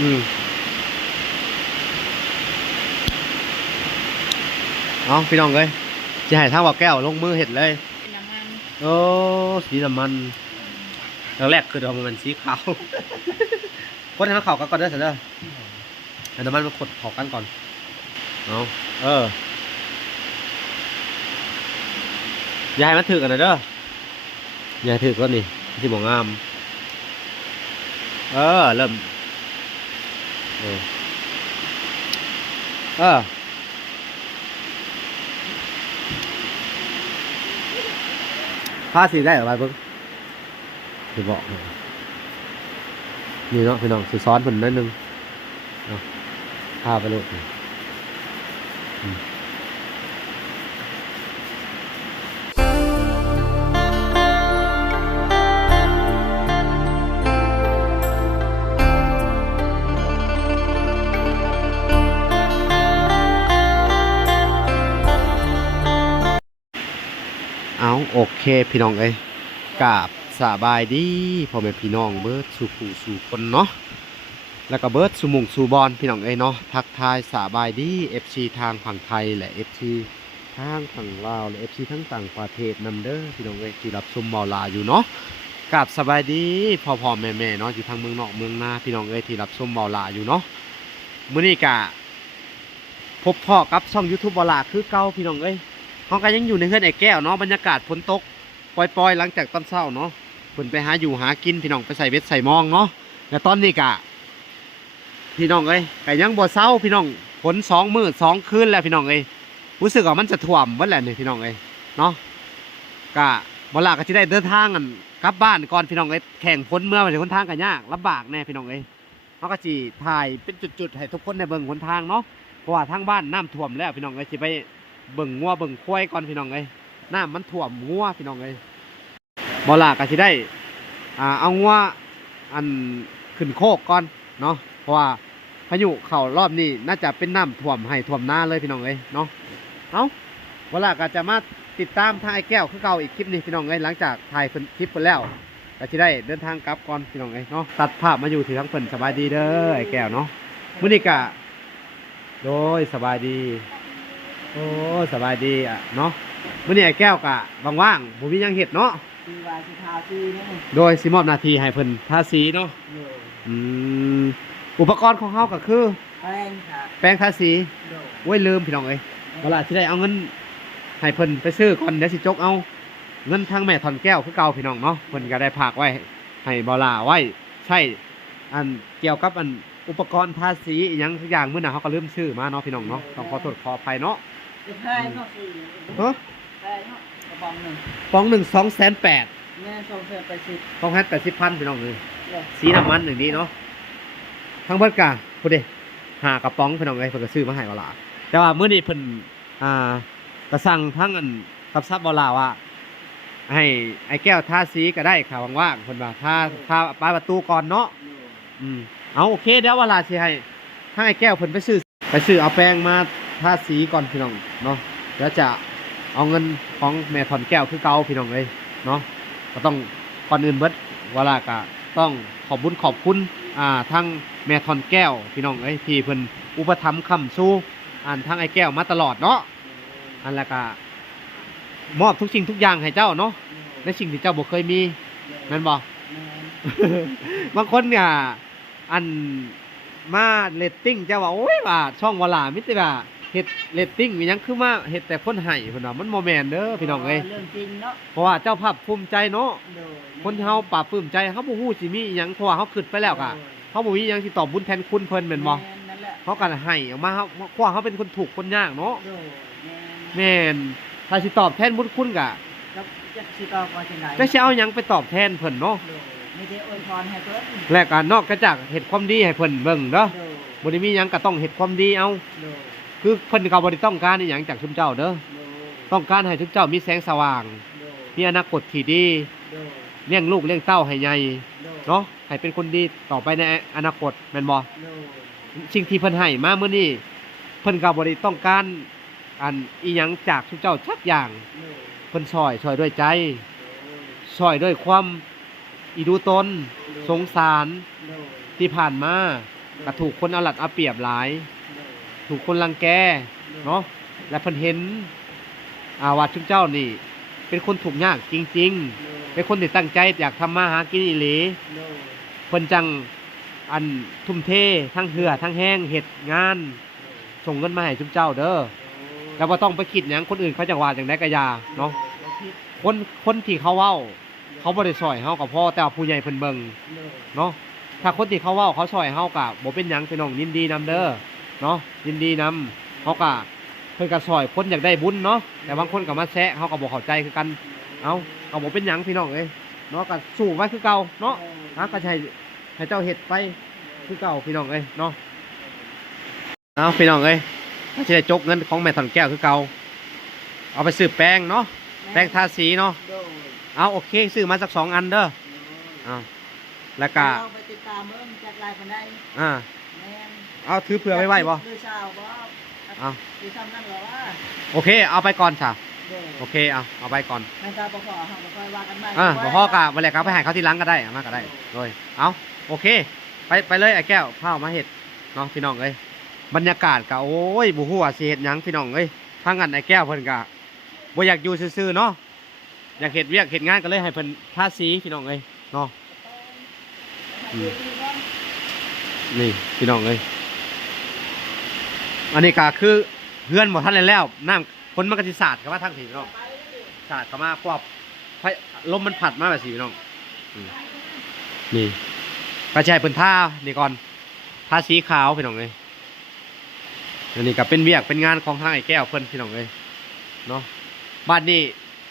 อืมเอาพี่น้องเลยจะให้ทางบ่าวแก้วลงมือเห็ดเลยเป็นน้ำมันโอ้สีน้ำมันแรกคือมันสีขาวคนให้มันเข้ากันก่อนเด้อเสร็จแล้วให้น้ำมันมันขดเข้ากันก่อนเอาอย่าให้มันถือกันนะเด้ออย่าให้ถือกันนี่ที่บ่งามเริ่มผ้าสีได้หรือเปล่าเพิ่งจะบอกนี่เนาะพี่น้องสีซ้อนผลนิดนึงเนาะผ้าไปลูกเอาโอเคพี่น้องเอ้ยกราบสบายดีพ่อแม่พี่น้องเบิร์ดสู่ผู้สู่คนเนาะแล้วก็เบิร์ดสู่มุงสู่บอลพี่น้องเอ้ยเนาะทักทายสบายดี FC ทางฝั่งไทยและ FC ทางฝั่งลาวและ FC ทั้งต่างประเทศนำเด้อพี่น้องเอ้ยที่รับชมเมาลาอยู่เนาะกราบสบายดีพ่อแม่เนาะอยู่ทางเมืองนอกเมืองนาพี่น้องเอ้ยที่รับชมเมาลาอยู่เนาะมื้อนี้กะพบพ่อกับช่อง YouTube เมาลาคือเก่าพี่น้องเอ้ยเขาก็ยังอยู่ในเฮือนไอ้แก้วเนาะบรรยากาศฝนตกปล่อยๆหลังจากตอนเช้าเนาะเพิ่นไปหาอยู่หากินพี่น้องไปใส่เบ็ดใส่มองเนาะแล้วตอนนี้กะพี่น้องเอ้ยก็ยังบ่เช้าพี่น้องฝน2 มื้อ 2 คืนแล้วพี่น้องเอ้ยรู้สึกว่ามันจะท่วมเบิดแล้วนี่พี่น้องเอ้ยเนาะกะบ่ล่ะก็สิได้เดินทางกันกลับบ้านก่อนพี่น้องเอ้ยแข่งฝนเมื่อไปถึงหนทางก็ยากลำบากแน่พี่น้องเอ้ยเฮาก็สิถ่ายเป็นจุดๆให้ทุกคนได้เบิ่งหนทางเนาะเพราะว่าทางบ้านน้ำท่วมแล้วพี่น้องเอ้ยสิไปเบิ่งงัวเบิ่งควายก่อนพี่น้องเอ้ยน้ำมันท่วมงัวพี่น้องเอ้ยบ่ล่ะก็สิได้เอางัวอันขึ้นโคกก่อนเนาะเพราะว่าพายุเข้ารอบนี้น่าจะเป็นน้ำท่วมให้ท่วมนาเลยพี่น้องเอ้ยเนาะเอาบ่ล่ะก็จะมาติดตามทางไอ้แก้วคือเก่าอีกคลิปนี้พี่น้องเอ้ยหลังจากถ่ายคลิปไปแล้วก็สิได้เดินทางกลับก่อนพี่น้องเอ้ยเนาะตัดภาพมาอยู่ที่ทั้งเพิ่นสบายดีเด้อไอ้แก้วเนาะมื้อนี้ก็โดยสบายดีโอ้สบายดีอ่ะเนาะมื้อนี้ไอ้แก้วก็ว่างๆบ่มีหยังเฮ็ดเนาะโดยสิมอบหน้าที่ให้เพิ่นทาสีเนาะอุปกรณ์ของเฮาก็คือแป้งทาสีโอ้ยลืมพี่น้องเอ้ยเวลาสิได้เอาเงินให้เพิ่นไปซื้อก่อนเดี๋ยวสิจกเอาเงินทางแม่ถอนแก้วคือเก่าพี่น้องเนาะเพิ่นก็ได้ฝากไว้ให้บ่ล่าไว้ใช้อันเกี่ยวกับอันอุปกรณ์ทาสีอีหยังสักอย่างมื้อน่ะเฮาก็ลืมชื่อมาเนาะพี่น้องเนาะต้องขอโทษขออภัยเนาะฮะปองหนึ่ง280,000แม่280,000พี่น้องเลยสีน้ำมันอย่างนี้เนาะทั้งเบิดกะพูดดิหากระป๋องพี่น้องเลยเพิ่นก็ซื้อมาให้บ่ล่ะแต่ว่ามื้อนี้เพิ่นก็สั่งทั้งอันกับซับบ่ล่ะว่าให้ไอ้แก้วทาสีก็ได้ค่ะว่างๆเพิ่นว่าทาปลายประตูก่อนเนาะเอาโอเคเดี๋ยวเวลาสิให้ไอ้แก้วเพิ่นไปซื้อเอาแป้งมาทาสีก่อนพี่น้องเนาะแล้วจะเอาเงินของแม่ถอนแก้วคือเก่าพี่น้องเลยเนาะก็ต้องก่อนอื่นเบิดเวลาก็ต้องขอบคุณทั้งแม่ถอนแก้วพี่น้องเอ้ยที่เพิ่นอุปถัมภ์ค้ำสู้ทั้งไอ้แก้วมาตลอดเนาะแล้วก็มอบทุกสิ่งทุกอย่างให้เจ้าเนาะในสิ่งที่เจ้าบ่เคยมีแม่นบ่ บางคนเนี่ยมาเรตติ้งเจ้าว่าโอ้ยว่าช่องวลามิตรว่าเฮ็ดเรตติ้งมีหยังคือมาเฮ็ดแต่คนให้เพิ่นว่ามันบ่แม่นเด้อพี่น้องเอ้ยเรื่องจริงเนาะเพราะว่าเจ้าภาพภูมิใจเนาะคนเฮาปราบปลื้มใจเฮาบ่ฮู้สิมีอีหยังเพราะว่าเฮาคิดไปแล้วก็เฮาบ่มีหยังสิตอบบุญแทนคุณเพิ่นแม่นบ่เฮาก็ให้ออกมาเฮาเพราะว่าเฮาเป็นคนถูกข์คนยากเนาะแม่นถ้าสิตอบแทนบุญคุณก็จักสิตอบว่าจังได๋จะสิเอาหยังไปตอบแทนเพิ่นเนาะไม่ได้อวยพรให้เพิ่นและก็นอกจากเฮ็ดความดีให้เพิ่นเบิ่งเด้อบ่ได้มีหยังก็ต้องเฮ็ดความดีเอาคือเพิ่นก็บ่ได้ต้องการอีหยังจากชุมเจ้าเด้อต้องการให้ชุมเจ้ามีแสงสว่างมีอนาคตที่ดีเลี้ยงลูกเลี้ยงเต้าให้ใหญ่เนาะให้เป็นคนดีต่อไปในอนาคตแม่นบ่สิ่งที่เพิ่นให้มามื้อนี้เพิ่นก็บ่ได้ต้องการอีหยังจากชุมเจ้าสักอย่างเพิ่นช่วยด้วยใจช่วยด้วยความอีดูตนสงสารที่ผ่านมา ก็ถูกคนเอาหลัดเอาเปรียบหลาย ถูกคนรังแกเนาะและเพิ่นเห็นว่าทุกเจ้านี่ เป็นคนถูกข์ยากจริงๆเป็นคนที่ตั้งใจอยากทำมาหากินอีหลีเพิ่นจังอันทุ่มเททั้งเหือทั้งแห้งเฮ็ดงานส่งเงินมาให้ทุกเจ้าเด้อแล้วบ่ต้องไปคิดหยังคนอื่นเขาจะว่าจังได๋ก็อย่าเนาะคนที่เขาเว้าเขาบ่ได้ช่วยเฮาก็พอแต่ว่าผู้ใหญ่เพิ่นเบิ่งเนาะถ้าคนที่เขาเว้าเขาช่วยเฮาก็บ่เป็นหยังพี่น้องยินดีนํเด้อเนาะยินดีนํเฮาก็เพิ่นก็ช่วยคนอยากได้บุญเนาะแต่บางคนก็มาแซะเฮาก็บ่เข้าใจคือกันเอ้าก็บ่เป็นหยังพี่น้องเอ้ยเนาะก็สู้ไว้คือเก่าเนาะก็ให้เจ้าเฮ็ดไปคือเก่าพี่น้องเอ้ยเนาะเอาพี่น้องเอ้ยถ้าสิได้จกเงินของแม่ถอนแก้วคือเก่าเอาไปซื้อแป้งเนาะแป้งทาสีเนาะเอาโอเคซื้อมาสัก2 อันเด้อเอาแล้วก็ไปติดตามเบิ่งจากไลน์เพิ่นได้เอาถือเผื่อไว้บ่ดูชาวบ่เอาดูซ้ำนั่นเหรอว่าโอเคเอาไปก่อนจ้ะโอเคเอาไปก่อนมันก็บ่พอเฮาบ่ค่อยว่ากันใหม่บ่พอก็บ่แล้วก็ไปให้เขาที่หลังก็ได้มาก็ได้โดยเอาโอเคไปเลยไอ้แก้วพามาเฮ็ดเนาะพี่น้องเอ้ยบรรยากาศก็โอ้ยบ่ฮู้ว่าสิเฮ็ดหยังพี่น้องเอ้ยทางนั้นไอ้แก้วเพิ่นก็บ่อยากอยู่ซื่อๆเนาะอยากเฮ็ดเวียกเฮ็ดงานก็เลยให้เพิ่นทาสีพี่น้องเอ้ยเนาะนี่พี่น้องเอ้ยอันนี้ก็คือเฮือนบ่ทันแล้วน้ำฝนมันก็สิสาดเข้ามาทางพี่น้องสาดเข้ามาพวกลมมันพัดมาแบบสิพี่น้องนี่ก็ใช้เพิ่นทานี่ก่อนทาสีขาวพี่น้องเอ้ยอันนี้ก็เป็นเวียกเป็นงานของทางไอ้แก้วเพิ่นพี่น้องเอ้ยเนาะบ้านนี้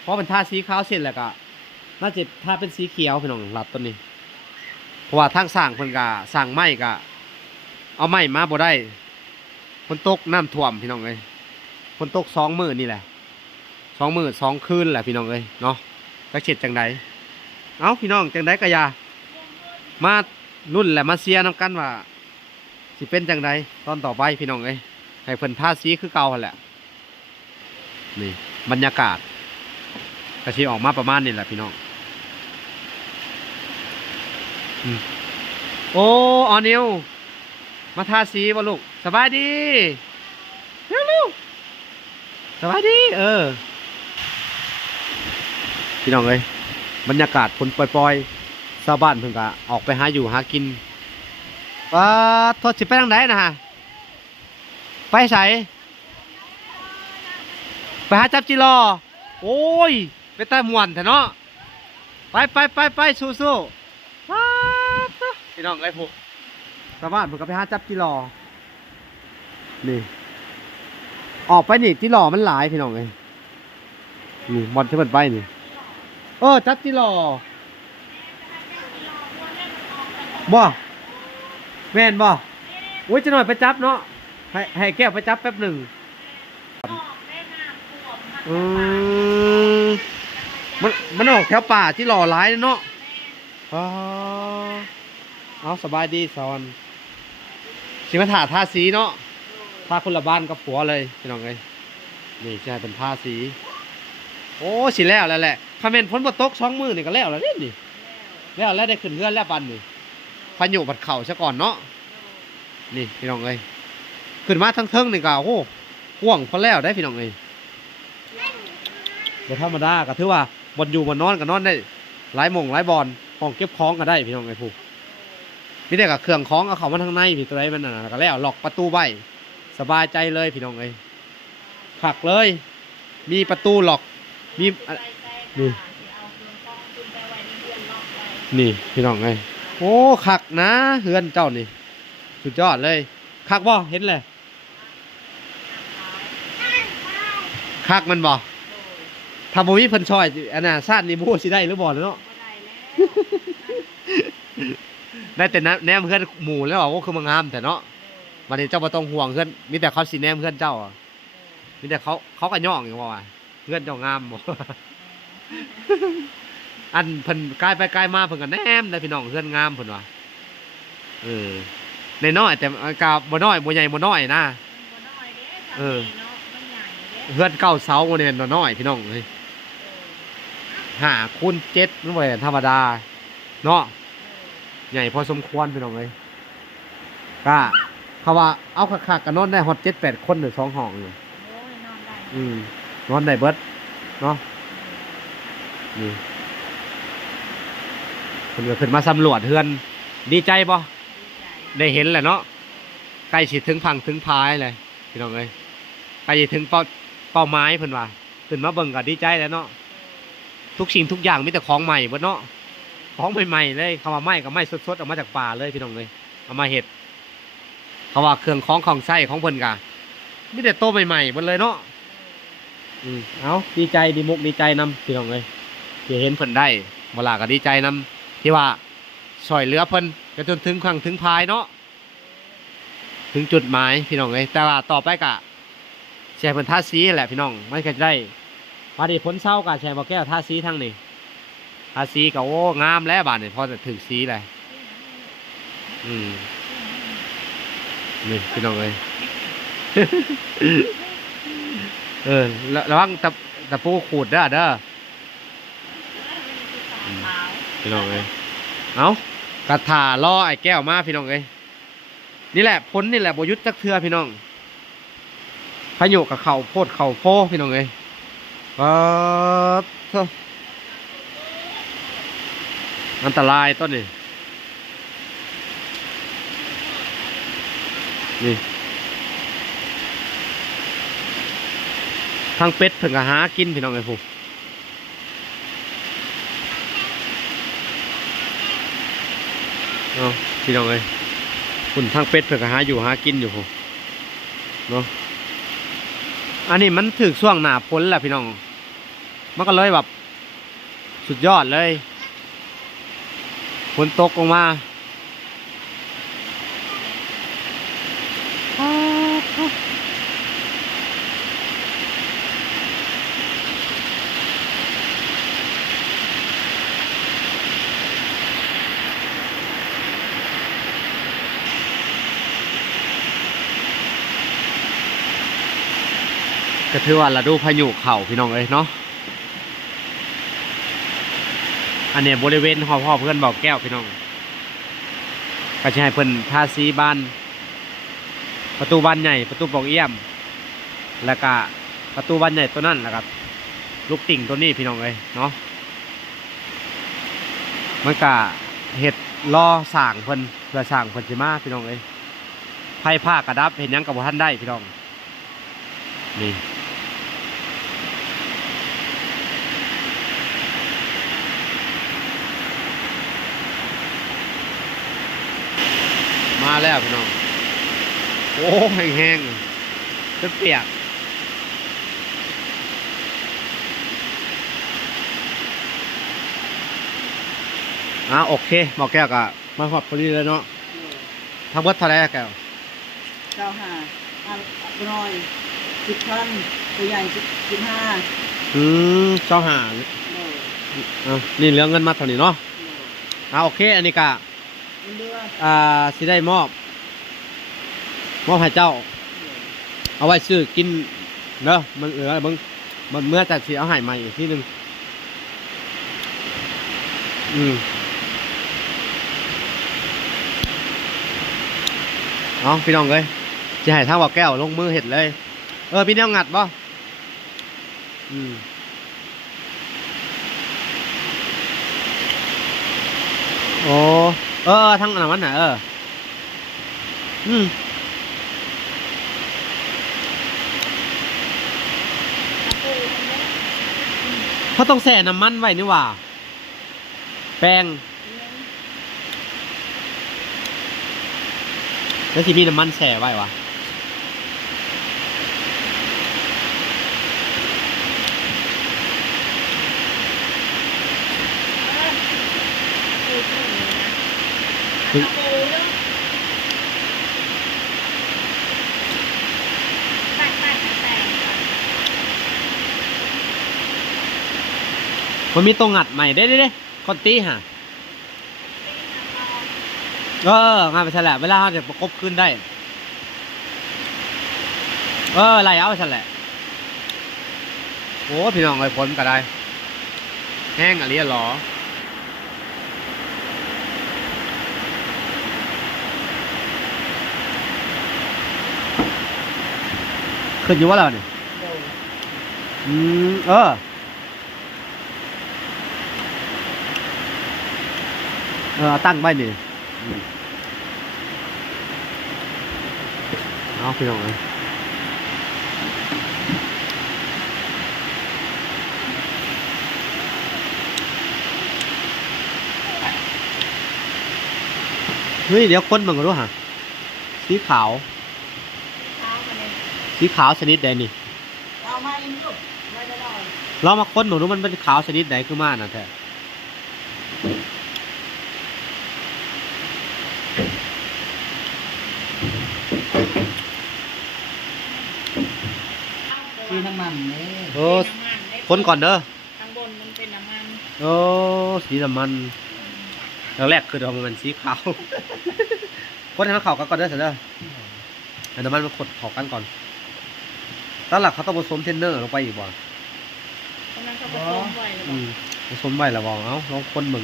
พอเป็นทาสีขาวเสร็จแล้วก็น่าจะทาเป็นสีเขียวพี่น้องหลับต้นนี้เพราะว่าทางสร้างเพิ่นก็สร้างไม้ก็เอาไม้มาบ่ได้ฝนตกน้ำท่วมพี่น้องเอ้ยฝนตก2 มื้อนี่แหละ2 มื้อ2 คืนแหละพี่น้องเอ้ยเนาะจักเฮ็ดจังไดเอาพี่น้องจังไดก็อย่ามารุ่นแหละมาเชียร์นำกันว่าสิเป็นจังไดตอนต่อไปพี่น้องเอ้ยให้เพิ่นทาสีคือเก่าหั่นแหละนี่บรรยากาศก็สิออกมาประมาณนี้แหละพี่น้องโอ้ออนิวมาทาสีบ่ลูกสบายดีเร็วๆสบายดีพี่น้องเอ้ยบรรยากาศฝนปล่อยๆชาวบ้านเพิ่นก็ออกไปหาอยู่หากินทอดสิไปทางไหนนะฮะไปไสไปหาจับจิรอโอ้ยไปใต้ม่วนแท้เนาะไปสู้ๆพี่น้องเอ้ยพวกชาวบ้านเพิ่นก็ไปหาจับจิรอนี่ออกไปนี่จิรอมันหลายพี่น้องเอ้ยนี่บอลที่เพิ่นไปนี่จับจิรอบ่แม่นบ่โอ้ยจะหน่อยไปจับเนาะให้แก้วไปจับแป๊บหนึ่งมันออกแถวป่าที่หล่อร้ายเนาะเอาสบายดีสอนสิมาถาทาสีเนาะทาคนละบ้านกับผัวเลยพี่น้องเลยนี่ใช่เป็นทาสีโอ้สิแล้วแหละคาเมนพ้นบทตก2 มื้อนี่ก็แล้วนี่แล้วได้ขึ้นเฮือนแล้วปันนี่พายุบัดเข่าซะก่อนเนาะนี่พี่น้องเลยขึ้นมาทั้งเทิงนี่ก็โอ้ห่วงพอแล้วได้พี่น้องเลยเดี๋ยวธรรมดาก็ถือว่าบนอยู่บนนอนก็นอนได้หลายโมงหลายบอลห้องเก็บของก็ได้พี่น้องเลยผู้พี่ได้กับเครื่องของเอาเขามาทางในพี่ตัวไหนมันน่ะก็แล้วล็อกประตูไว้สบายใจเลยพี่น้องเลยขักเลยมีประตูล็อกมีนี่พี่น้องเลยโอ้ขักนะเฮือนเจ้านี่สุดยอดเลยคักบ่เห็นเลยคักมันบ่ถ้าบ่มีเพิ่นช่อยอันน่ะซาดนี่บ่สิได้หรือบ่เนาะได้แต่แนมเพื่อนหมู่แล้วว่าคือมางามแต่เนาะวันนี้เจ้าบ่ต้องห่วงเพื่อนมีแต่เขาสิแนมเพื่อนเจ้ามีแต่เขาก็ย่องอยู่ว่าเพื่อนเจ้างามบ่อันเพิ่นกลายไปกลายมาเพิ่นก็แนมได้พี่น้องเพื่อนงามเพิ่นว่าในน้อยแต่กาบ่น้อยบ่ใหญ่บ่น้อยนะเพื่อน9 เสาบ่ได้น้อยพี่น้องเฮ้ย5 คูณ 7มันบ่ธรรมดาเนาะใหญ่พอสมควรพี่น้องเอ้ย ก็เขาว่าเอาคักๆก็นอนได้ฮอด7-8คนหรือ2ห้องอยู่ โอ้ยนอนได้ นอนได้เบิดเนาะนี่เพิ่นก็ขึ้นมาสำรวจเฮือนดีใจบ่ ดีใจ ได้เห็นแหละเนาะใกล้สิถึงพังถึงพายเลยพี่น้องเอ้ยใกล้สิถึงเป้าหมายเพิ่นว่าขึ้นมาเบิ่งก็ดีใจแล้วเนาะทุกสิ่งทุกอย่างมีแต่ของใหม่เบิดเนาะของใหม่ๆเลยคำว่าใหม่ก็ใหม่สดๆออกมาจากป่าเลยพี่น้องเอ้ยเอามาเฮ็ดเขาว่าเครื่องของใช้ของเพิ่นก็มีแต่โตใหม่ๆเบิดเลยเนาะเอาดีใจดีมุกดีใจนำพี่น้องเอ้ยที่เห็นเพิ่นได้เวลาก็ดีใจนำที่ว่าช่วยเหลือเพิ่นก็จนถึงครั้งถึงพายเนาะถึงจุดหมายพี่น้องเอ้ยแต่ว่าต่อไปก็แชร์เพิ่นทาสีแหละพี่น้องมันก็จะได้พอดีผลเศร้าก็แชร์บ่แก้วทาสีทั้งนี้ทาสีก็โอ้งามแล้วบาดนี้พอจะถึงสีเลยนี่พี่น้องเอ้ย ระวังตะปูขูดเด้อพี่น้องเอ้ยเอากระถาล่อไอ้แก้วมาพี่น้องเอ้ยนี่แหละพ้นนี่แหละบยุทธจักเทือพี่น้องพายุกับเข่าโพดเข่าโพพี่น้องเอ้ยเถอะอันตรายต้นนี่นี่ทางเป็ดเพิ่งก็หากินพี่น้องไอ้ผู้เอาพี่น้องเอ้ยคุณทางเป็ดเพิ่งก็หาอยู่หากินอยู่ผู้เนาะอันนี้มันถึกช่วงหน้าฝนแหละพี่น้องมันก็เลยแบบสุดยอดเลยฝนตกลงมาก็ถือว่าฤดูพายุเข้าพี่น้องเอ้ยเนาะอันนี้บริเวณหอพ่อเพื่อนบอกแก้วพี่น้องก็จะให้เพิ่นทาสีบ้านประตูบ้านใหญ่ประตูปองเอี่ยมแล้วก็ประตูบ้านใหญ่ตัวนั้นแล้วก็ลูกติ่งตัวนี้พี่น้องเอ้ยเนาะมันก็เห็ดล่อสร้างเพิ่นเพื่อสร้างเพิ่นสิมาพี่น้องเอ้ยไผ่ผ้ากระดับเห็นยังกับบ่ทันได้พี่น้องนี่มาแล้วพี่น้องโอ้แห้งๆจนเปียกโอเคบอกแก้วก็มาหอดพอดีเลยเนาะทั้งเบิดเท่าไหร่แก้ว เจ้าหาน้อย10,000ตัวใหญ่15เจ้าหานี่เหลือเงินมาเท่านี้เนาะโอเคอันนี้ก็สิได้มอบให้เจ้าเอาไว้ซื้อกินเนาะมันเหลือมันเมื่อแต่สิเอาให้ใหม่อีกทีนึงเอาพี่น้องเลยจะให้ทางบอกแก้วลงมือเห็ดเลยพี่น้องงัดบ่โอ้ทั้งอันนั้นน่ะเขาต้องแส่น้ำมันไว้นี่หว่าแป้งแล้วที่มีน้ำมันแส่ไว้วะมันมีตรงงัดใหม่ได้คอนตี้ฮะงานไปฉละเวลาเขาจะประกบขึ้นได้ไหลเอาไปฉละโอ้พี่น้องไอ้ผลก็ได้แห้งอะไรหรอ ขึ้นอยู่ว่าแล้วนี่ โดย เออตั้งไว้นี่เอาพี่น้องเลยเฮ้ยเดี๋ยวคนมันก็รู้ฮะสีขาว เท้ากันเลย สีขาวชนิดใดนี่ เอามาอีกลูกไม่ได้ดอย เรามาค้นหนูรู้มันเป็นขาวชนิดใดคือมาน่ะแท้คือน้ำมันเลย โอ้ค้นก่อนเด้อ ข้างบนมันเป็นน้ำมัน โอ้สีน้ำมันแรกคือเรามันสีขาว ค้นให้มันเข้ากันก่อนเด้อเสร็จเด้อให้น้ำมันมันขดเข้ากันก่อนตอนหลักเขาต้องผสมเทนเนอร์ลงไปอีกบ่ ตอนนั้นเขาผสมไว้แล้ว ผสมไว้แล้วบ่เอ้าลองค้นมึง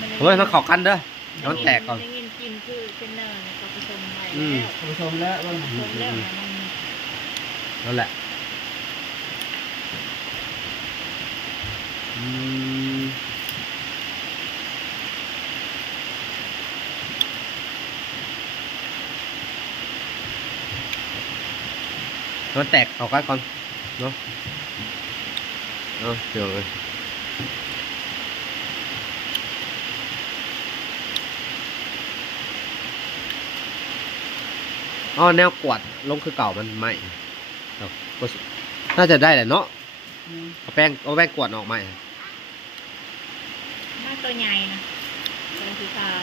มัน เฮ้ยมันเข้ากันเด้อให้มันแตกก่อน ได้ยินกินคือเป็นเนอร์เนี่ยเขาผสมไว้ อืม แล้ว ผสมแล้วว่า ผสมแล้วนะมัน นั่นแหละมันแตกเข้ากันก่อนเนาะเดี๋ยวเลยแนวกวาดลงคือเก่ามันไหมน่าจะได้แหละเนาะเอาแป้งกวาดออกไหม หน้าตัวใหญ่นะตัวสีขาว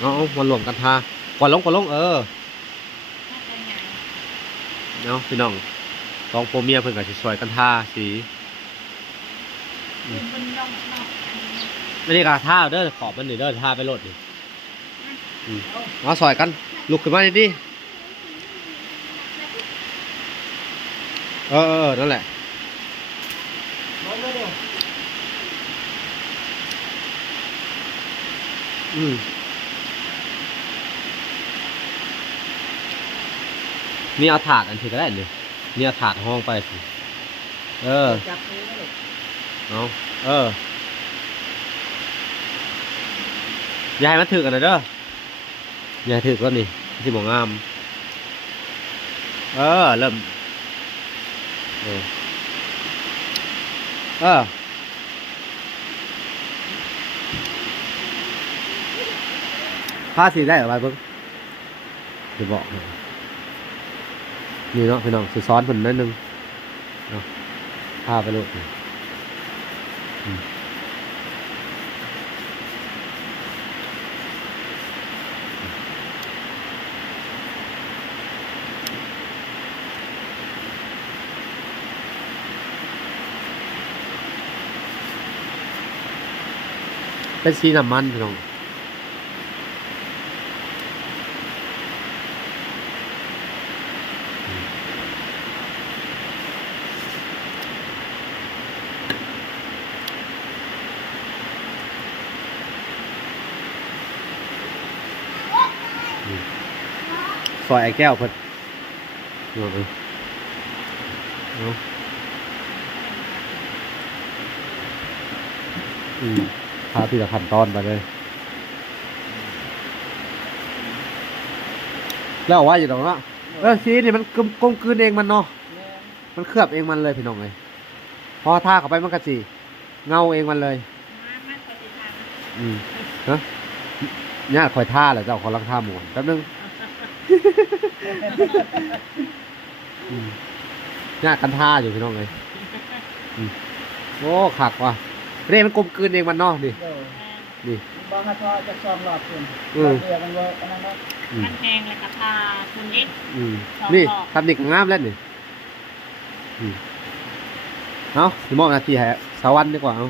เอามันรวมกันทากวาดลงหน้าตัวใหญ่ เนาะพี่น้องสองผัวเมียเพิ่นก็สิช่วยกันทาสี มันนอก ไม่ได้กะทาเด้อขอบมันนี่เด้อทาไปโลดนี่เอาซอยกันลุกขึ้นมาดินั่นแหละ ร้อยเดียว นี่เอาถาดอันที่ก็ได้นี่นี่เอาถาดห้องไปสิจับมือเลย เอาอย่าให้มันถือกันนะเด้ออย่าให้ถือก็นี่ที่บ่งามเริ่มผ้าสีได้หรือไงเพิ่งจะบอกนี่เนาะพี่น้องสิซ้อนเพิ่นนิดนึงเนาะผ้าไปโลดเป็นสีน้ำมันพี่น้องซอยไอ้แก้วเพิ่นพาทีละขั้นตอนไปเลยแล้วว่าอยู่ตรงนั้นสีนี่มันกลมกลืนเองมันเนาะมันเคลือบเองมันเลยพี่น้องเลยพอทาเข้าไปมันก็สีเงาเองมันเลยฮะญาติคอยท่าแหละเจ้าของรักท่าหมวนแป๊บนึงญาติกันท่าอยู่พี่น้องเลยโอ้ขักว่ะเร่มันกลมกลืนเองมันเนาะดินี่ บางทอจะซ้อมหลอดคุณเดียวกันเวอร์อันนั้นก็ มันแห้งแล้วก็ทาคุณนิด นี่ทำนี่ก็งามแล้วนี่เอาสิมอบหนาทีให้สาวันดีกว่าเอา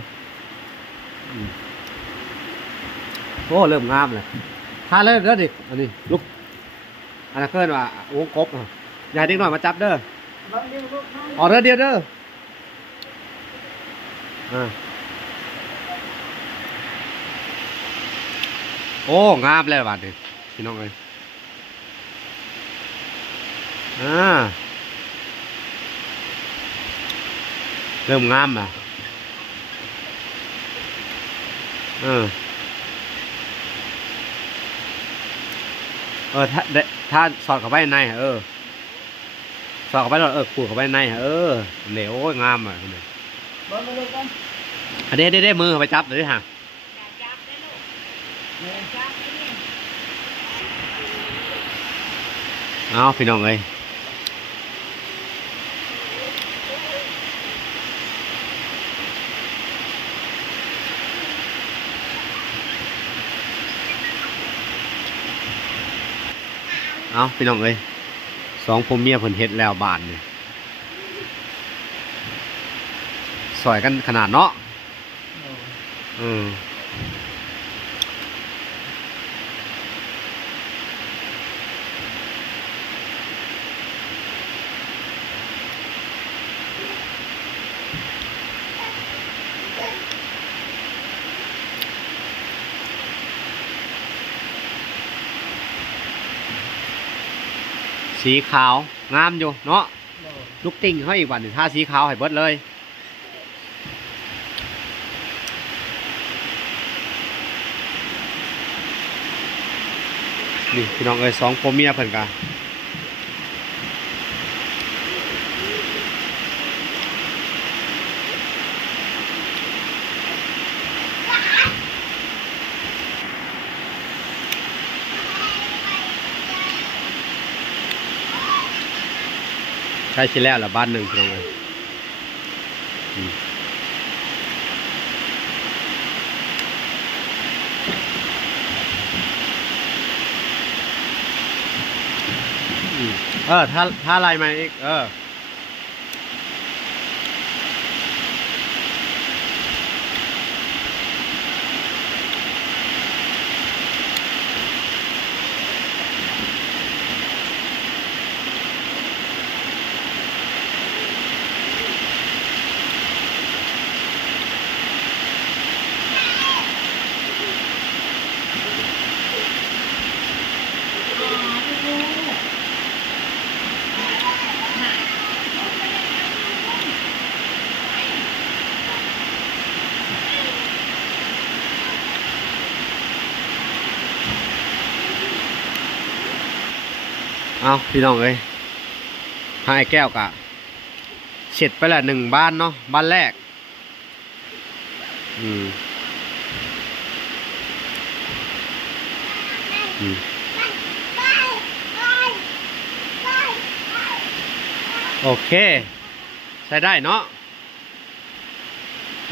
โอ้เริ่มงามเลยถ้าเริ่มแล้วดิอันนี้ลุกอันนั้นเคลื่อนว่าวงกบอย่าให้เด็กหน่อยมาจับเด้อออกเด้อเดียวเด้อโอ้งามแล้วบาดนี้พี่น้องเอ้ย เริ่มงามอ่ะถ้าสอดเข้าไปในสอดเข้าไปแล้วขูดเข้าไปในเหลวโอ้ยงามอ่ะคุณเด็ก บอลมาเลยกัน อันนี้ได้มือเข้าไปจับเลยฮะ อย่าจับได้ลูก เนี่ย จับได้เนี่ย เอาพี่น้องเลยเอาพี่น้องเลยสองพ่อเมียเพิ่นเฮ็ดแล้วบานเนี่ยสอยกันขนาดเนาะสีขาวงามอยู่เนาะลูกติ่งให้อีกวันหนึ่งท่าสีขาวให้เบิดเลยนี่พี่น้องเอ้ยสองพ่อเมียเพิ่นกันใช่ชิ้นแล้วละบ้านหนึ่งพี่น้องเอ้ยถ้าอะไรมาอีกเอาพี่น้องเอ้ยให้แก้วกะเสร็จไปละหนึ่งบ้านเนาะบ้านแรกโอเคใช้ได้เนาะ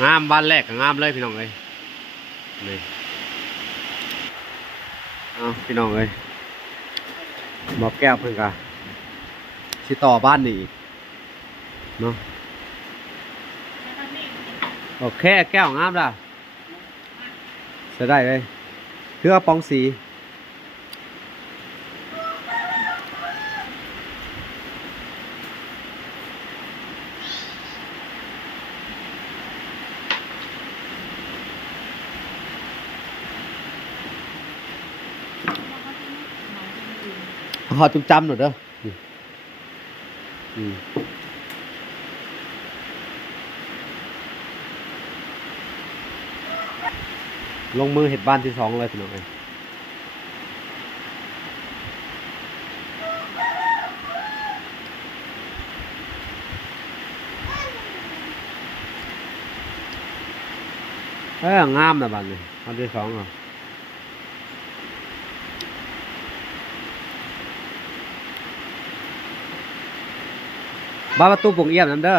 งามบ้านแรกก็งามเลยพี่น้องเอ้ยนี่เอาพี่น้องเอ้ยหมอแก้วเพิ่นกะสิต่อบ้านนี่อีกเนาะโอเคแก้วงามล่ะใช้ได้เลยเพื่อปองสีhọ chung trăm rồi đó lông mưa hết banที่สองเลยพี่น้องเอ้ยงามนะบ้านนี้บ้านที่สองเหรอบ้านประตูปงเอี่ยมนั่นเด้อ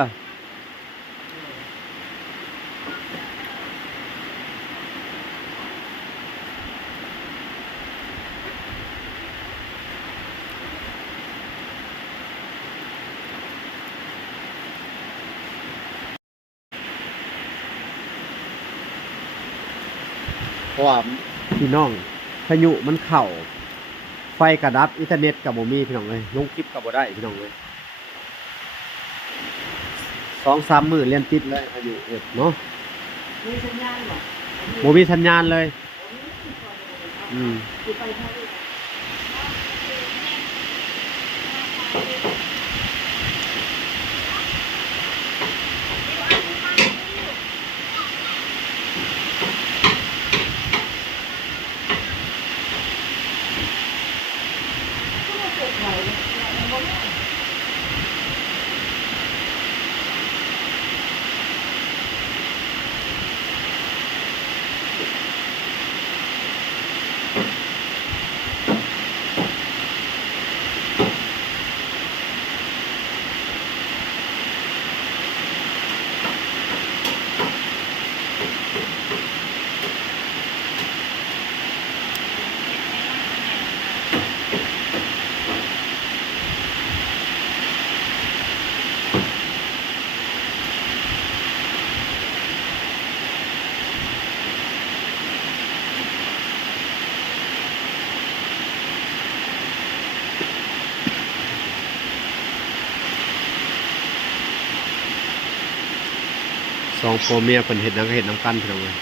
เพราะว่าพี่น้องพายุมันเข่าไฟกระดับอินเทอร์เน็ตกับบ่มีพี่น้องเลยลงคลิปกับบ่ได้พี่น้องเลย2-3 มื้อเรียนติดเลยพายุเอ็ดเนาะ มีสัญญาณเหรอ บ่มีสัญญาณเลยคือไปเท่าไหร่ สองพ่อเมียเพิ่นเฮ็ดหยังก็เฮ็ดน้ำกันพี่น้องเอ้ย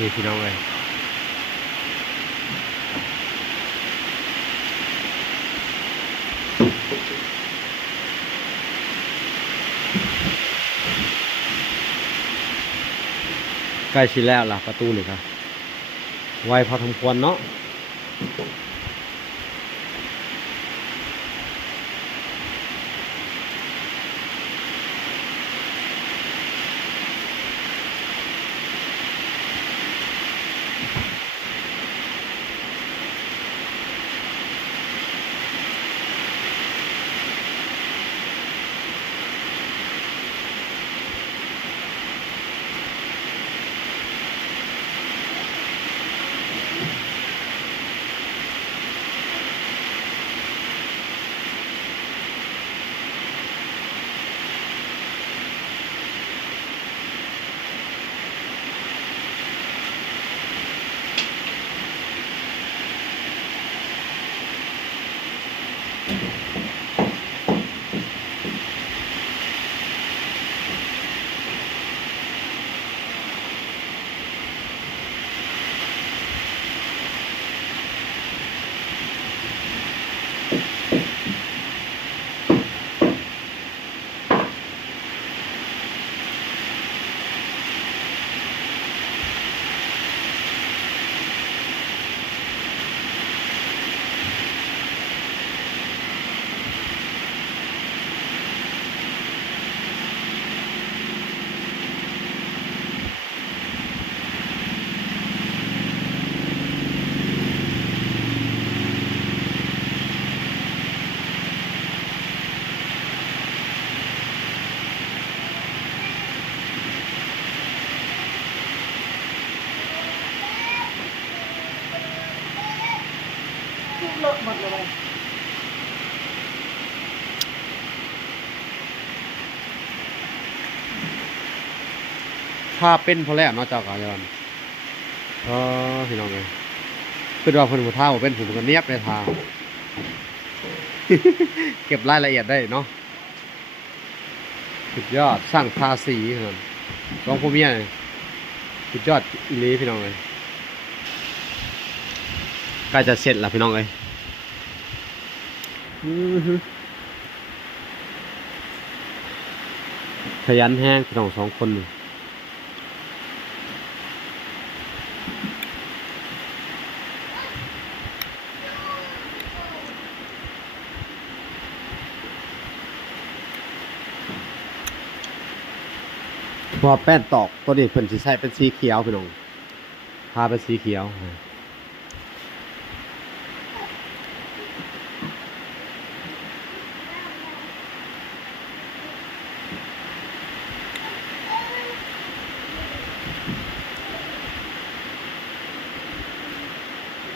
นี่พี่น้องเอ้ยใกล้สิแล้วล่ะประตูนี่ครับไวพอสมควรเนาะเลอะหมดเลย ถ้าเป็นพอแล้วเนาะเจ้าก็ย้อนพี่น้องเอ้ยคือว่าเพิ่นบ่ท่าบ่เป็นผมก็เนียบในทาง เก็บรายละเอียดได้เนาะสุดยอดสร้างทาสีครับสองพ่อเมียนี่สุดยอดอีหลีพี่น้องเอ้ย ล้จะเสร็จแล้วพี่น้องเอ้ยขยันแห้งพี่น้องสองคนนี่พอแป้นตอกตัวนี้เพิ่นสิใช้เป็นสีเขียวพี่น้องทาเป็นสีเขียว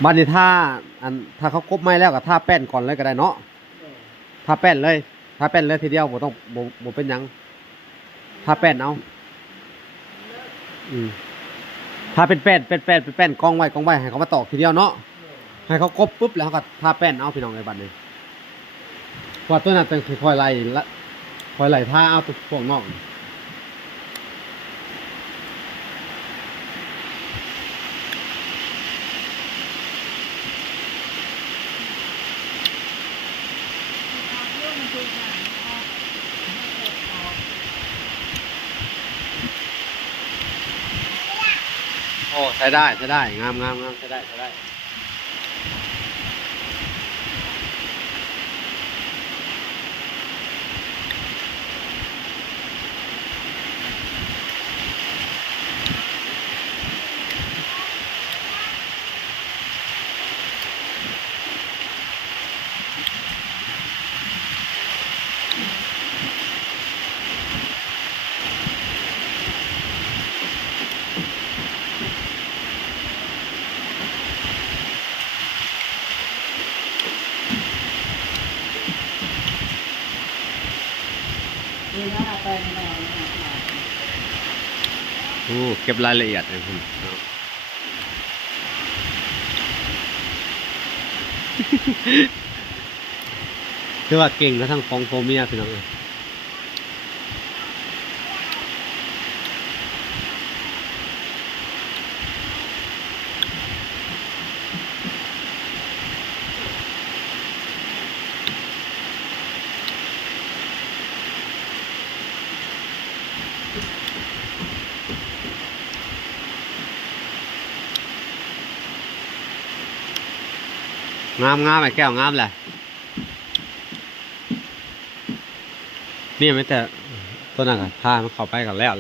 บัดนี้ถ้าเขากบไม้แล้วก็ทาแป้นก่อนเลยก็ได้เนาะทาแป้นเลยทาแป้นเลยทีเดียวบ่ต้องบ่เป็นหยังทาแป้นเอาถ้าเป็นแป้นกองไว้ให้เขามาตอกทีเดียวเนาะให้เขากบปุ๊บแล้วเขาก็ทาแป้นเอาพี่น้องในบัดนี้พอตัวนั้นเป็นค่อยๆไล่ละค่อยไล่ทาเอาตัวพวกนอกโอ้ใช้ได้งามใช้ได้นี่นะไปนี่นะ โอ้เก็บรายละเอียดเลยคุณคือว่าเก่งนะทั้งของโฟเมียพี่น้องเลยงามไอ้แก้วงามแหละนี่ไม่แต่ต้นนั้นพามันเข้าไปกันแล้ว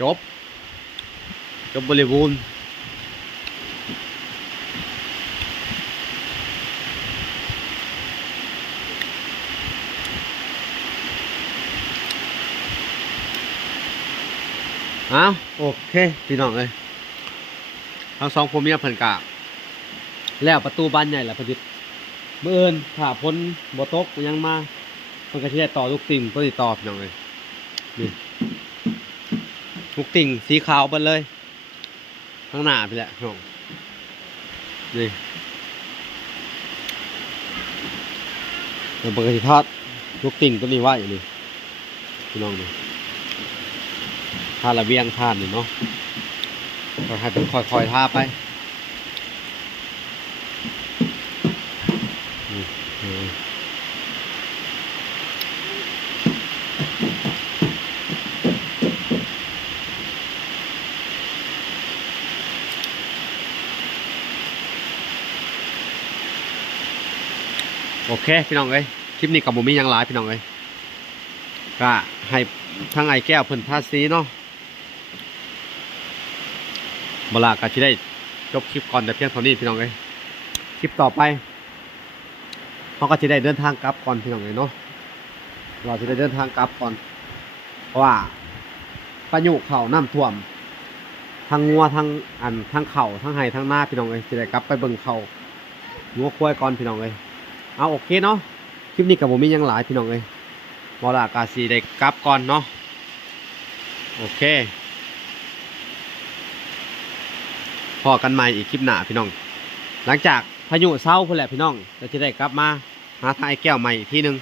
จบบริบูรณ์โอเคพี่น้องเลยทั้งสองผมมีเพิ่นกะแล้วประตูบานใหญ่แหละพอดีเมื่อเอิญถ้าพ้นบ่ตกยังมามันก็สิได้ต่อลูกติ่งตัวนี้ต่อพี่น้องเลยนี่ลูกติ่งสีขาวเบิดเลยข้างหน้าพี่แหละพี่น้องนี่มันก็สิทอดลูกติ่งตัวนี้ไว้อยู่นี่พี่น้องนี่ทาระเบียงทานนี่เนาะก็ให้เป็นค่อยๆทาไปโอเคพี่น้องเอ้ยคลิปนี้กับผมมียังหลายพี่น้องเอ้ยก็ให้ทั้งไอ้แก้วเพิ่นทาสีเนาะเวลาก็จะได้จบคลิปก่อนแต่เพียงเท่านี้พี่น้องเอ้ยคลิปต่อไปเขาก็จะได้เดินทางกลับก่อนพี่น้องเอ้ยเนาะเราจะได้เดินทางกลับก่อนเพราะว่าพายุเข้าน้ำท่วมทั้งงัวทั้งทั้งเข่าทั้งไห้ทั้งหน้าพี่น้องเอ้ยจะได้กลับไปเบิ่งเข่างัวควายก่อนพี่น้องเอ้ยเอาโอเคเนาะคลิปนี้กับผมมียังหลายพี่น้องเลยมอลากาซีได้กลับก่อนเนาะโอเคพอกันใหม่อีกคลิปหน้าพี่น้องหลังจากพายุเศร้าพุ่นแหละพี่น้องเราจะได้กลับมาหาทางไอ้แก้วใหม่อีกทีนึง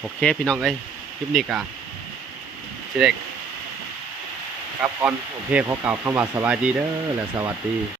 โอเคพี่น้องเอ้ยคลิปนี้ก็จะได้กลับก่อนโอเคขอกล่าวคำว่าสวัสดีเด้อและสวัสดี